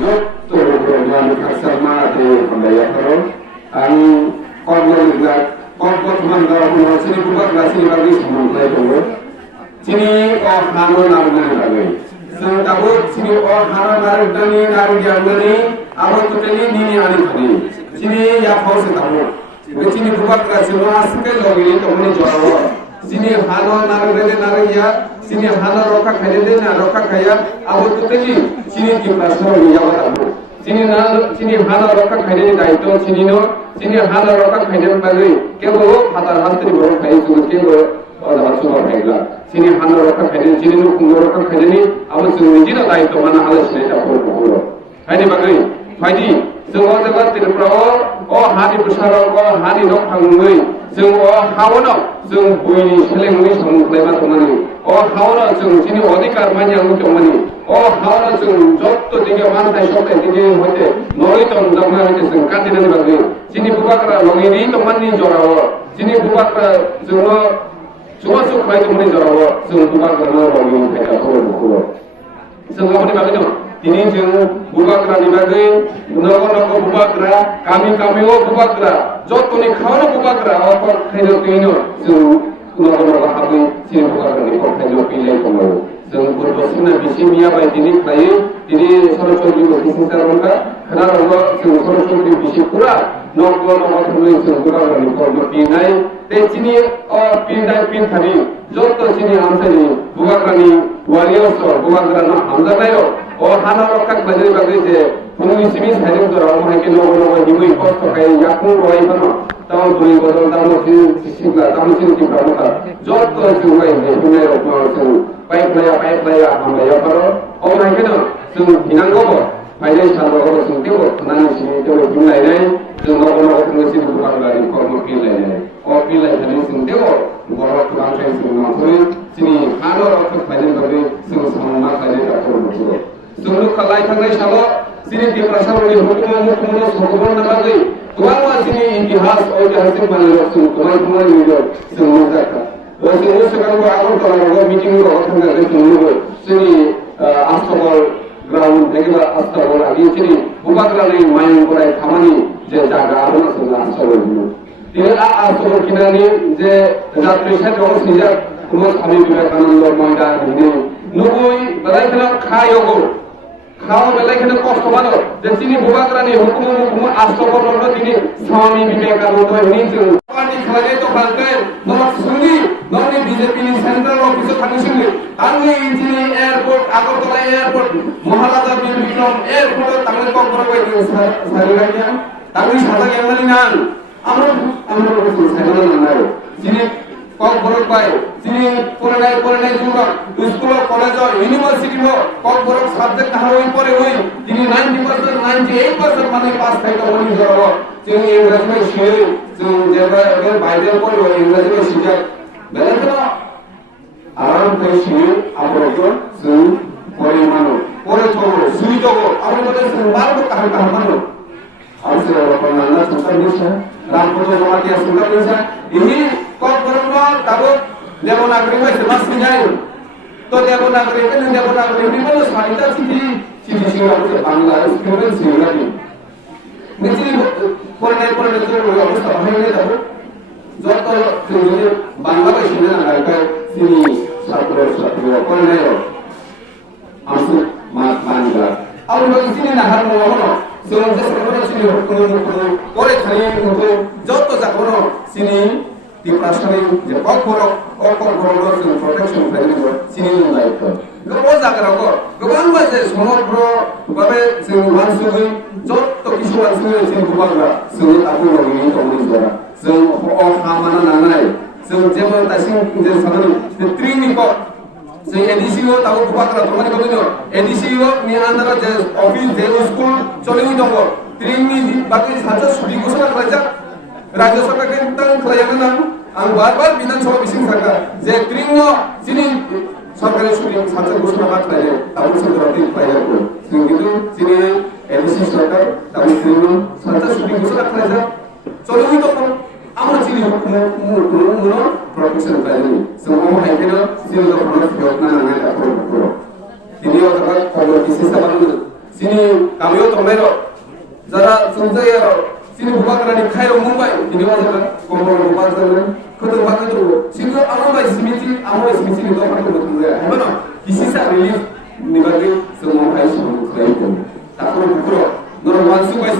jotto man kasama de kondaya karo ang kornel gak korpot man dalam sini buat nasi lagi semua itu sini hano naruna lagi sebab sini hano narudani narujamani awal tu ni ani kali sini ya pausa tahu sini buat nasi semua sekali lagi itu mana jawab sini hano narudani naruja sini hano roka kaya na roka kaya awal tu sini kita semua ni jawab tahu sini hana roka kaya dah itu sini hana roka kaya bagi kebo hatar hastri borong kaya itu kebo orang semua kaya sini hana roka kaya sini nu roka kaya ni awal sini jina dah itu mana halas ni tak perlu kaya bagi kaya semua jaga terperau hari besar hari dok hangai semua hawana semua bui seleng ni semua lebat kemana hawana semua sini odikar mana yang kemana hawana semua jatuh tiga mana shop tiga hote nori tom dama hote semua kati nani bagi sini buka kera longi ni teman ni jorawa sini buka kera semua cuma baik teman jorawa semua buka kera longi kaya kuro semua apa ni bagi tu ini semua buka kera ni bagi nogo buka kera kami buka kera jatuh ni kawan buka kera apa kaya tu ini semua nogo happy sini buka kera ni kaya pilih kamu जों बर'सुना बिसिमिया बायदिनि खायो दिनै सरस्वती बिसिंसार रंगा खोनारंगा जों सरस्वती बिसिफोरा नंगौ थांनाय जों गुरानि firm पिनाय ते चिनि पिनाय पिनथानि जत चिनि आमसानि बुगाग्रानि वारियर्स बुगाग्राना हामजानायो हाना रखा खायनि बागै जे फुंनि सिमि साइदों दराव माइके नंगौ हिमै खस्थ' खाय याकुं रय फानो ताव बुरि बदल ताव सिंग्ला ताव सिंग्ला ताव जत जों माइ हेफुनाय रखमा जों baik laya ambilnya kalau orang kita sung hinanggo baiknya sahaja kalau sung tibo nanti sini tibo jumlah ini sung orang mesti bukan dari kormo pilih ini pilih jadi sung tibo orang kurang saya sung mampu sini kalau orang banyak bagi sung sama kali tak perlu sung lu kalau yang sahaja sini di perasaan ini hukum namanya tuan sini intihas intihas mana sung tuan itu sung muzakkar Walau sekarang aku kalau meeting orang tengah ada tunggu sini astagfir ground dekila astagfir lagi sini bukan lagi main orang kamani je jaga apa nak astagfir dulu. Ini astagfir kita ni je jatuh saya orang sejak kumas kami juga kanan luar maida ini. Nukui belai kena kayogo, kau belai kena kos mana? Dan sini bukan lagi hukum astagfir orang ini suami Vivekananda ini je. Parti kali itu bangkai nomor sunyi. Noni BJP ni central office thani singi angi injini airport agartala airport maharaja Vikram airport tangle ko kora bai sariranya tangi sada gemani nan amro ko sagana nan sini ko kora bai sini puranai juga school college university ho ko kora subject haroi pore hoi sini 90% 98% mane pass thai ka boni jaro sini english mein share sini jeba baide pore english mein shijak Belakang alam kesi apa itu sih mana orang suri jogo apa itu sembar itu kahar mana asal orang mana suka bisa rampur jogo dia suka bisa ini kau berubah tahu dia mau nak beri semas menjadi to dia mau nak beri ini mana sanita sih apa Bangladesh kemudian sih lagi mesti pernah itu orang apa ini tahu যত বাংলাদেশ এলাকায় তিনি ছাত্র করেন আসুন মাত বাংলা আর তিনি না হার মহল जों जेसेबां सिनि करे थायो যত যাবনো सिनि डिप्रेसननि जे ककरक जों प्रटेक्शन फायनांगौ सिनि लाइफ गोबां जायगायाव गोबां बायदि समग्र भाबे जों मानसिनि যত কিছু मानसिनि जों गोबांग्रा जों आबुङै दंनि जरा जों खामाना नांनाय जों जेबो दासिम जे साननि ट्रेनिंग जों एडिसिओ ताव गोबांग्रा दंनि गोदो एडिसिओ नि आन्दार जे अफिस जे स्कुल चलिउ दङ ट्रेनिंग बाकी साजा सुदि घोषणा खालामजा राज्य सरकारनि तां खालामना आं बार विधानसभा बिसिं थांगा जे ट्रेनिंग सिनि सरकारि सुदि साजा घोषणा खालामजायो ताव सरकारनि फायदाखौ जों किन्तु सिनि एडिसि सरकार ताव ट्रेनिंग साजा सुदि घोषणा खालामजा चलिउ दङ আমরা চিনি মুনো প্রফেশন পাইনি সময় হাইকেনা সিনি দরকার ফিয়ত না না তা করো তিনি ওটা খবর বিশেষ বানানো সিনি गामियाव थांनाय र' যারা संजाय sini bubagrani khairo mumbai ini wajah kompor bubagrani kudu bakudu sini amai simiti ni dokan kudu kudu mana kisisa relief ni bagi semua kai semua kai itu takut bukro nor wansu kai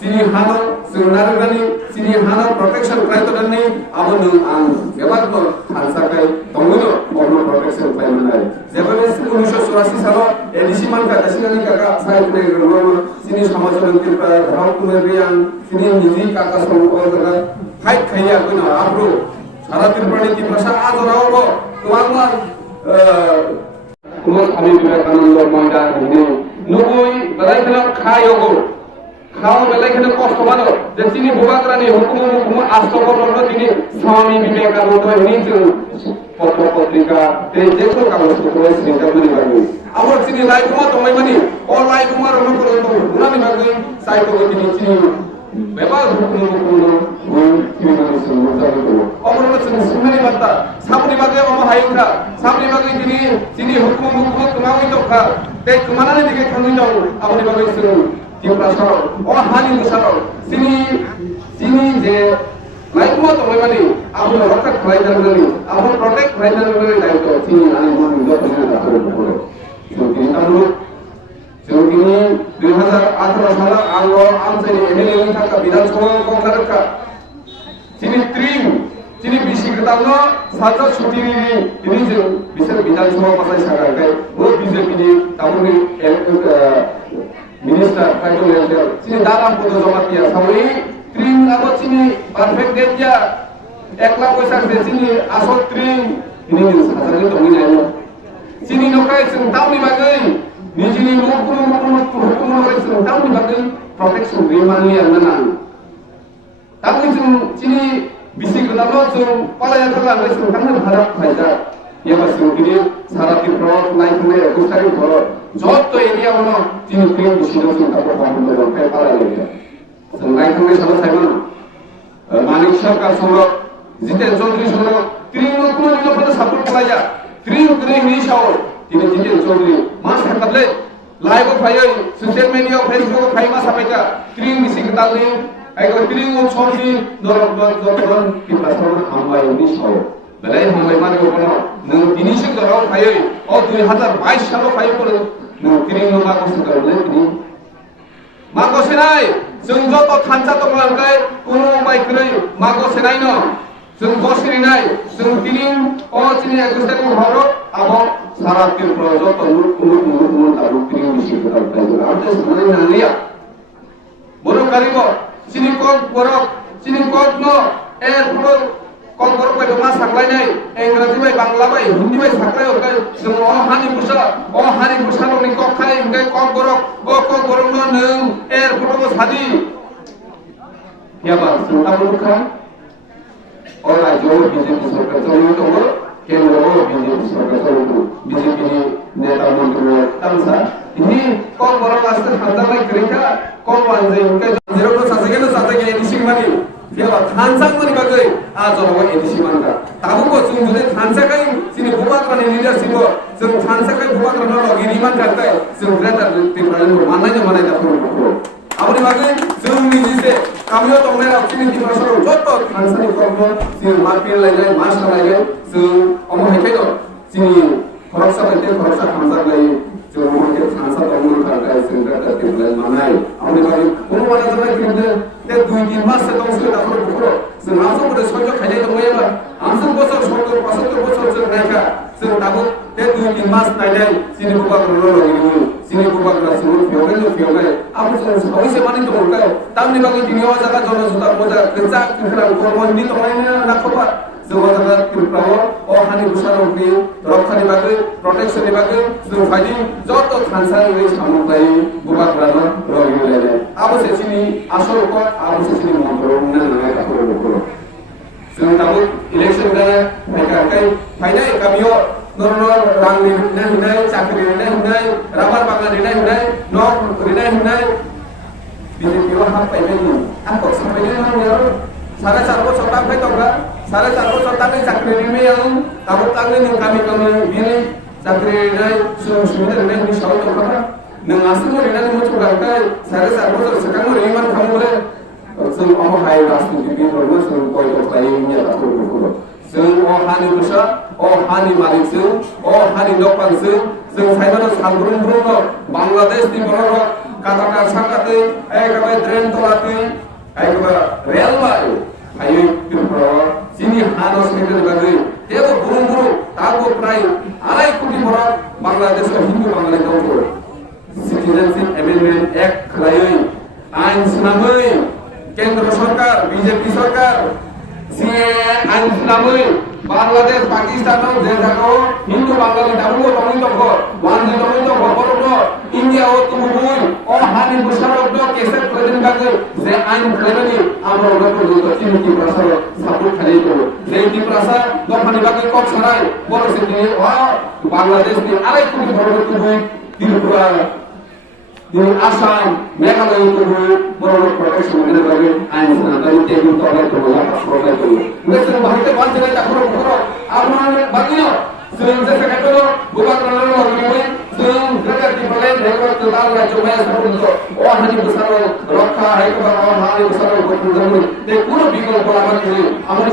sini hana sunargani sini hana protection kai to dan ni abon ang gebak to hansa kai tonguno ono protection kai manai jebane 1984 সালে ADC মান ka dasingani kaka sai ne rono sini samajon kirpa dharaw kumerian sini niji kaka somko daga hai khaya kuna apro sara tirpani ki prasa ajorao bo তোমার কুমার স্বামী বিবেকানন্দ ময়দান ini nugui balai khana khayogo খাও বেলা এখানে কষ্ট মানো যে তিনি বুবাগ্রানি হুকুম আস্তবর্ণ তিনি স্বামী বিবেকানন্দ নিজে পত্র পত্রিকা যে কোনো কাগজ পত্র সিনেকা বলি বাকি আমার তিনি লাইকুমা তোমাই মানি ও লাইকুমার অন্য করে তো উনানি বাকি সাইকো তিনি চিনি বেবার হুকুম কি মানে সমস্যা হলো অমর তিনি সুন্দরী বার্তা সামনে বাকি আমার হাইকা সামনে বাকি তিনি চিনি হুকুম তোমাই তো খা তে তোমানানি দিকে খানি দাও আপনি বাকি শুনুন Timprasal, oh hani musarol, sini je, lain mau tu mana ni, aku nak rokat kerajaan ni, aku protect kerajaan ni lain tu, sini ani mana juga punya tak boleh. Jadi tahu, jadi 2018 salah, am saya MLA ni tak Bidang Sabha kau nak sini sini bisi kita no, saja cuti ini je, bisa Bidang Sabha pasal sekarang kan, buat BJP ni, tahu ni Minister Kaito Lensel, sini dalam foto zomat dia, sampai tring apa sini perfect date dia, ekla poisa di sini asal tring ini sasaran itu ini aja. Sini nokai sini tahu ni bagai, ni sini hukum sini tahu ni bagai protection remani yang menang. Tapi sini bisi kita lo sini pada yang terlalu sini kan harap saja. Ya pasti ini syarat diproses naik naik kusari kalau যত area হলো তিনি প্রিয় বিশ্বদর্শন তারপর পাবন রক্ষায় পারা লেগে নাইক নাইক সাথে থাকবে না মানিক সরকার সৌরভ জিতেন চৌধুরী সৌরভ তিনি কোনো নিরাপদে সাপোর্ট করা যায় তিনি নিশাও তিনি জিতেন চৌধুরী মাস থাকলে লাইভ ফাই সোশ্যাল মিডিয়া ফেসবুক ফাই মাস আপাইকা তিনি মিসি গতালে আইগো তিনি সরজি দরন কিংবা সরন হামবাই নিশাও বেলাই হামবাই মানে কোনো নং তিনিশে দরাও ফাই ও 2022 সালে ফাই করে Kini mago sekarang ini, mago senai, sungguh to thanca to melangkai, kuno baik kiri, mago senai no, sungguh senai, sungguh kini, oh sini aku sedang horor, abo syarat kirprojo to nur taruh kini misi kita belajar, ada sebenarnya nanya, borok karibo, sini kok no, kok borok pada mas saklai nai, Enggaraji baik, Bangla baik, Hindi baik saklai okai, semua hani busa lo ni kok kai, enggak kok borok no neng, foto sadi, ya bang, tentang bukan, orang jauh BJP सरकार चलाउने तो हो केन्द्र हो BJP सरकार चलाउने BJP ni नेता मन्त्री Tansa ini kok borok laste hantar lai kerja, kok wanjai enggak zero ko sasage edisi mani. Dia hansang mani bagai, ajo edisi mangga. Tahu ko sungguh hansang kai sini buat mani leader sini, sung hansang kai buat mani lagi riman kartai, sung kereta timbalan mana dah perlu. Apa ni bagai sung ni jise, kami tu orang sini timbalan jodoh hansang itu sini marpil lagi, master lagi, sung omong hebat tu sini korupsi hansang lagi. जो उनके सांसद अमूल करता है centre का टिप्पणी मनाई हमने कहा उन्होंने वाला समय कि ते 2-3 मास से तो उसके दाखल बुकरो संघासों को सोचो खाने तो मैं बार आंसर बसर छोड़कर पसंद बसर से नहीं का सिर्फ ताबो ते 2-3 मास नहीं सीने बुबा करो लगी सीने बुबा करो फियोगे अब सभी से मानी तो उनका तब नहीं बाकी तीनों जगह जो सुधार मजा कितना कितना कोई नहीं तो मैंने ना खबर Sebuah kirprawo, oh hani busar ubi, rokani bagai, protection bagai, suruh haji, jodoh transfer ini sama kayak buka berada, rogi lele. Abu sesini asal kok, abu sesini motor, nana nak aku berbual. Suruh tahu election kaya, mereka kayak, finai kami yo, nor rang hinai, cakri hinai, rabar pangan hinai, nor hinai, bila kira apa ini, aku sampai ni orang सारे चारों छोटा भाई तो का सारे चारों छोटा में चाकरी में yang tabuk tangni yang kami bilang चाकरी नहीं सुविधा नहीं नहीं साल तो का nang asing mo rin mo chugang kay sare sare mo sa kang mo rin man kamo le sung ako hay rastu gibi mo sung koy ko tay niya ako ko sung o hani busa o hani malik sung o hani lokpan sung saibana sambrun brun Bangladesh di boro kataka sakate ekabare train tolate ekabare railway ayo pro sini hanos meter lagi tebo burung tago pray arai koটি boro Bangladesh Hindu বাঙালি দল citizenship amendment act খালাই আইন সুনামই কেন্দ্র সরকার BJP সরকার CA আইন সুনামই বাংলাদেশ পাকিস্তান যে থাকো হিন্দু বাঙালি double Tamil ঘর one Tamil ঘর India ও তুমুই ও হানি মুশারফ কেসে present কাজে যে আইন খাইনি আমরা ওটা পর্যন্ত চিন্তি প্রসার সাপোর্ট খালি করব যে কি প্রসার দফানি বাকি কত ছড়াই বড় সিটি ও বাংলাদেশ দি আরেক কোটি বড় তুমুই Tripura di Assam, Meghalaya itu berolok proteksi mengenai bagi anak dari tebing toilet ke bawah sekolah itu. Mereka bahkan banyak yang tak perlu, aman baginya. Sering saya kata bukan terlalu lama, sering mereka di pelan mereka tetap macam mana seperti itu. Oh hari besar, rokka, hari besar, hari besar, berkumpul. Tapi pura bingkong pelaman ini.